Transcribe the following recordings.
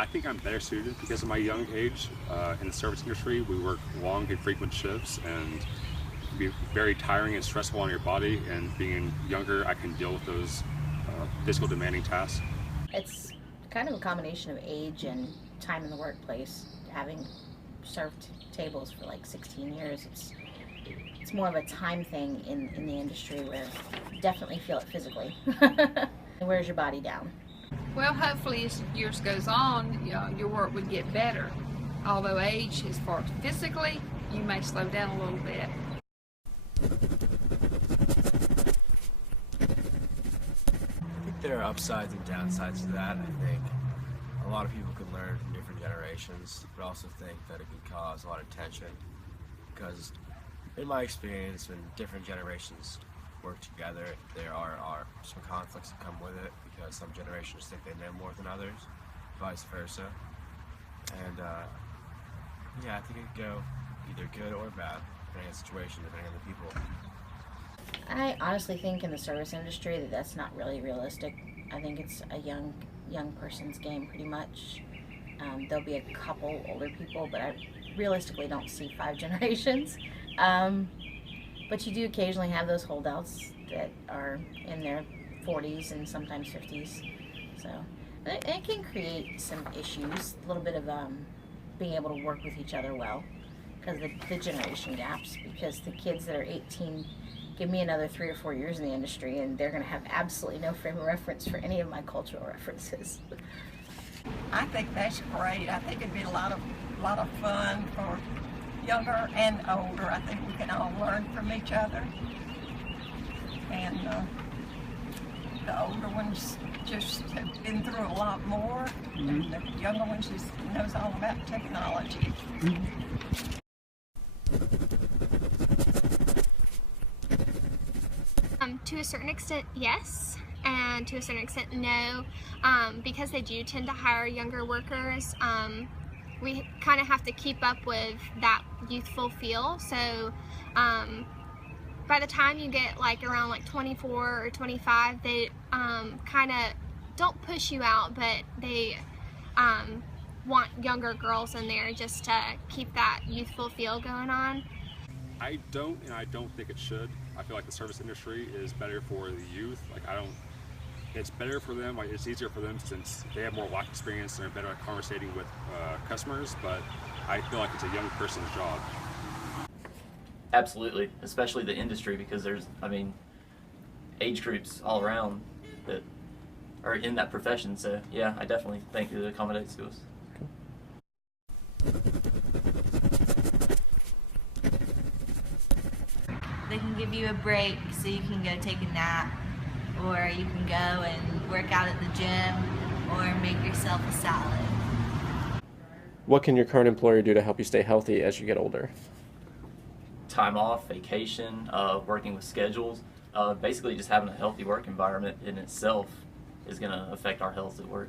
I think I'm better suited because of my young age. In the service industry, we work long and frequent shifts, and it can be very tiring and stressful on your body. And being younger, I can deal with those physical demanding tasks. It's kind of a combination of age and time in the workplace. Having served tables for like 16 years, it's more of a time thing in the industry where you definitely feel it physically. It wears your body down. Well, hopefully as years goes on, your work would get better. Although age, as far as physically, you may slow down a little bit. I think there are upsides and downsides to that. I think a lot of people can learn from different generations, but I also think that it can cause a lot of tension because in my experience, when different generations work together, there are some conflicts that come with it because some generations think they know more than others, vice versa. And yeah, I think it could go either good or bad, depending on the situation, depending on the people. I honestly think in the service industry that's not really realistic. I think it's a young person's game pretty much. There'll be a couple older people, but I realistically don't see 5 generations. But you do occasionally have those holdouts that are in their 40s and sometimes 50s. So it can create some issues, a little bit of being able to work with each other well because of the generation gaps, because the kids that are 18 give me another 3 or 4 years in the industry and they're going to have absolutely no frame of reference for any of my cultural references. I think that's great. I think it'd be a lot of fun for younger and older. I think we can all learn from each other. And the older ones just have been through a lot more, and the younger ones just knows all about technology. To a certain extent, yes, and to a certain extent, no, because they do tend to hire younger workers. We kind of have to keep up with that youthful feel. So by the time you get like around like 24 or 25, they kind of don't push you out, but they want younger girls in there just to keep that youthful feel going on. I don't think it should. I feel like the service industry is better for the youth. It's better for them, it's easier for them since they have more life experience and are better at conversating with customers, but I feel like it's a young person's job. Absolutely, especially the industry, because there's, age groups all around that are in that profession, so yeah, I definitely think it accommodates to us. They can give you a break so you can go take a nap, or you can go and work out at the gym, or make yourself a salad. What can your current employer do to help you stay healthy as you get older? Time off, vacation, working with schedules, basically just having a healthy work environment in itself is going to affect our health at work.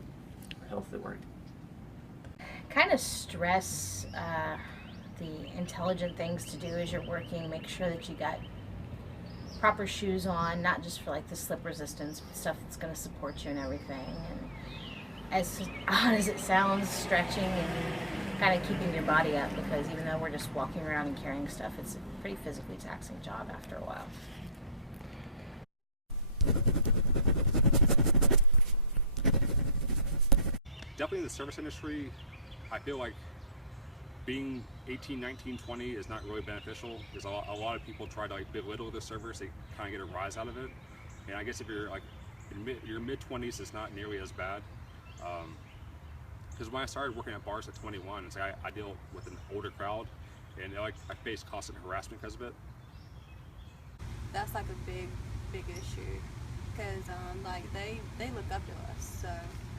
Kind of stress the intelligent things to do as you're working. Make sure that you got proper shoes on, not just for like the slip resistance, but stuff that's going to support you and everything. And as odd as it sounds, stretching and kind of keeping your body up, because even though we're just walking around and carrying stuff, it's a pretty physically taxing job after a while. Definitely in the service industry, I feel like being 18, 19, 20 is not really beneficial because a lot of people try to belittle the servers. They kind of get a rise out of it. And I guess if you're in your mid-20s, it's not nearly as bad. Because when I started working at bars at 21, it's like I deal with an older crowd, and I face constant harassment because of it. That's like a big issue, because they look up to us. So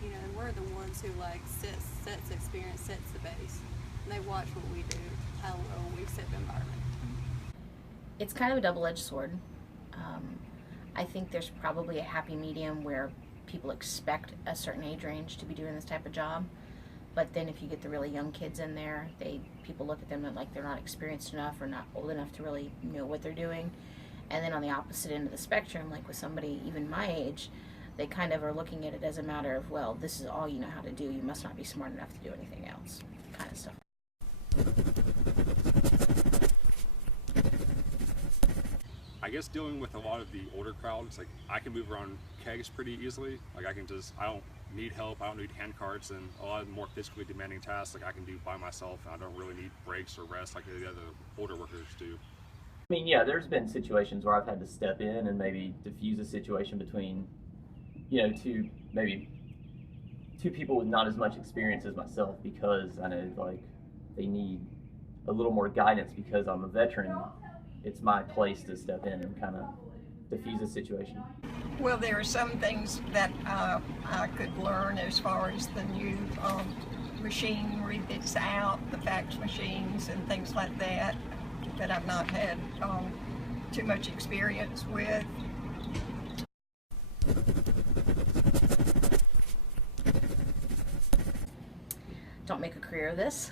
and we're the ones who sets the experience, sets the base. And they watch what we do, how well we set the environment. It's kind of a double-edged sword. I think there's probably a happy medium where people expect a certain age range to be doing this type of job, but then if you get the really young kids in there, people look at them like they're not experienced enough or not old enough to really know what they're doing. And then on the opposite end of the spectrum, like with somebody even my age, they kind of are looking at it as a matter of, well, this is all you know how to do. You must not be smart enough to do anything else, kind of stuff. I guess dealing with a lot of the older crowds, like I can move around kegs pretty easily. Like I don't need help, I don't need hand carts, and a lot of the more physically demanding tasks, like I can do by myself, and I don't really need breaks or rest like the other older workers do. I mean, yeah, there's been situations where I've had to step in and maybe diffuse a situation between, you know, two people with not as much experience as myself, because I know like they need a little more guidance because I'm a veteran. It's my place to step in and kind of diffuse a situation. Well, there are some things that I could learn as far as the new machinery that's out, the fax machines and things like that I've not had too much experience with. Don't make a career of this.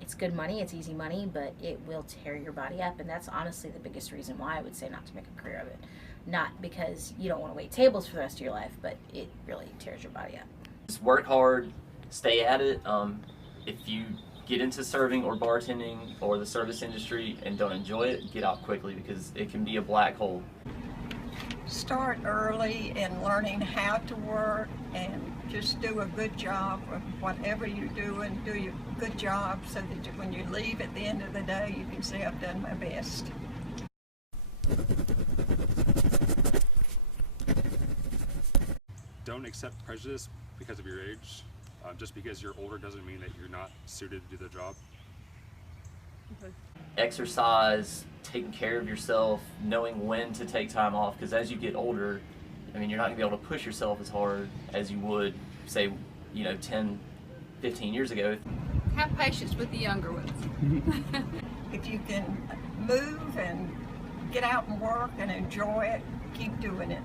It's good money, it's easy money, but it will tear your body up, and that's honestly the biggest reason why I would say not to make a career of it. Not because you don't want to wait tables for the rest of your life, but it really tears your body up. Just work hard, stay at it. If you get into serving or bartending or the service industry and don't enjoy it, get out quickly, because it can be a black hole. Start early in learning how to work, and just do a good job of whatever you're doing. Do your good job so that when you leave at the end of the day, you can say, I've done my best. Don't accept prejudice because of your age. Just because you're older doesn't mean that you're not suited to do the job. Exercise, taking care of yourself, knowing when to take time off, because as you get older, I mean, you're not going to be able to push yourself as hard as you would, say, 10, 15 years ago. Have patience with the younger ones. If you can move and get out and work and enjoy it, keep doing it.